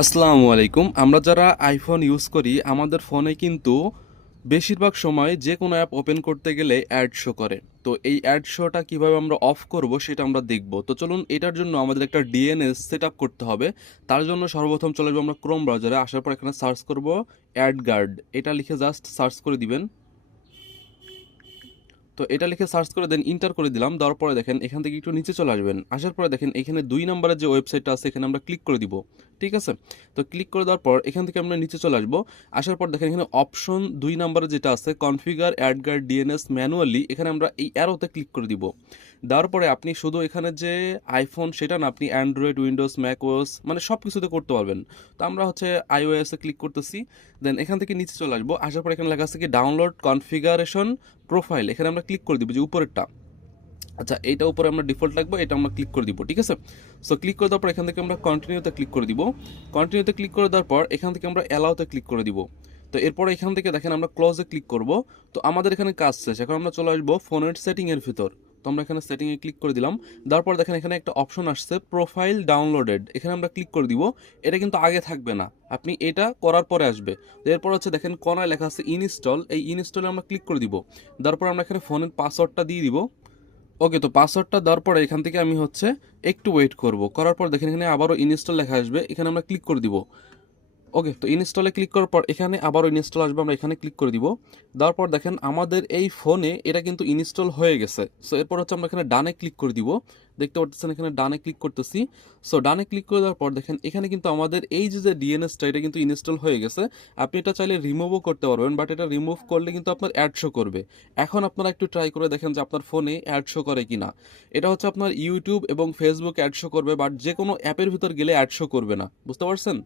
আসসালামু আলাইকুম। আমরা যারা আইফোন ইউজ করি আমাদের ফোনে কিন্তু বেশিরভাগ সময় যে কোনো অ্যাপ ওপেন করতে গেলে অ্যাড শো করে। তো এই অ্যাড শোটা কিভাবে আমরা অফ করব সেটা আমরা দেখব। তো চলুন এটার জন্য আমাদের একটা ডিএনএস সেট আপ করতে হবে। তার জন্য সর্বপ্রথম চলে যাবো আমরা ক্রোম ব্রাউজারে, আসার পর এখানে সার্চ করব অ্যাড গার্ড। এটা লিখে জাস্ট সার্চ করে দিবেন। তো এটা লিখে সার্চ করে দেন ইন্টার করে দিলাম। দেওয়ার পরে দেখেন এখান থেকে একটু নিচে চলে আসবেন। আসার পরে দেখেন এখানে 2 নম্বরের যে ওয়েবসাইটটা আছে এখানে আমরা ক্লিক করে দিব। ঠিক আছে? তো ক্লিক করে দেওয়ার পর এখান থেকে আমরা নিচে চলে আসবো। আসার পর দেখেন এখানে অপশন 2 নম্বরে যেটা আছে কনফিগার অ্যাডগার্ড ডিএনএস ম্যানুয়ালি, এখানে আমরা এই অ্যারোতে ক্লিক করে দিব। দেওয়ার পরে আপনি শুধু এখানে যে আইফোন সেটা না, আপনি অ্যান্ড্রয়েড, উইন্ডোজ, ম্যাকওএস মানে সব কিছুতে করতে পারবেন। তো আমরা হচ্ছে আইওএসে ক্লিক করতেছি। দেন এখান থেকে নিচে চলে আসবো। আসার পর এখানে লেখা আছে কি ডাউনলোড কনফিগারেশন প্রোফাইল, এখানে আমরা ক্লিক করে দিব যে উপরেরটা। আচ্ছা, এইটা উপরে আমরা ডিফল্ট রাখবো, এটা আমরা ক্লিক করে দিব। ঠিক আছে? সো ক্লিক করে দেওয়ার পর এখান থেকে আমরা কন্টিনিউতে ক্লিক করে দিব। কন্টিনিউতে ক্লিক করে দেওয়ার পর এখান থেকে আমরা অ্যালাউতে ক্লিক করে দিব। তো এরপরে এখান থেকে দেখেন আমরা ক্লোজে ক্লিক করব। তো আমাদের এখানে কাজ শেষ। এখন আমরা চলে আসবো ফোনের সেটিংয়ের ভিতর। তো আমরা এখানে সেটিংয়ে ক্লিক করে দিলাম। দেওয়ার পর দেখেন এখানে একটা অপশন আসছে প্রোফাইল ডাউনলোডেড, এখানে আমরা ক্লিক করে দিব। এটা কিন্তু আগে থাকবে না, আপনি এটা করার পরে আসবে। তো এরপর হচ্ছে দেখেন কোনায় লেখা আছে ইনস্টল, এই ইনস্টলে আমরা ক্লিক করে দিব। তারপর আমরা এখানে ফোনের পাসওয়ার্ডটা দিয়ে দিব। ওকে, তো পাসওয়ার্ডটা দেওয়ার পরে এখান থেকে আমি হচ্ছে একটু ওয়েট করব। করার পর দেখেন এখানে আবারও ইনস্টল লেখা আসবে, এখানে আমরা ক্লিক করে দিব। ওকে, তো ইনস্টলে ক্লিক করার পর এখানে আবারও ইনস্টল আসবে, আমরা এখানে ক্লিক করে দিব। দেওয়ার পর দেখেন আমাদের এই ফোনে এটা কিন্তু ইনস্টল হয়ে গেছে। সো এরপর হচ্ছে আমরা এখানে ডানে ক্লিক করে দিব। দেখতে পাচ্ছেন এখানে ডানে ক্লিক করতেছি। সো ডানে ক্লিক করে দেওয়ার পর দেখেন এখানে কিন্তু আমাদের এই যে ডিএনএসটা এটা কিন্তু ইনস্টল হয়ে গেছে। আপনি এটা চাইলে রিমুভও করতে পারবেন, বাট এটা রিমুভ করলে কিন্তু আপনার অ্যাড শো করবে। এখন আপনারা একটু ট্রাই করে দেখেন যে আপনার ফোনে অ্যাড শো করে কিনা। এটা হচ্ছে আপনার ইউটিউব এবং ফেসবুক অ্যাড শো করবে, বাট যে কোনো অ্যাপের ভিতর গেলে অ্যাড শো করবে না। বুঝতে পারছেন?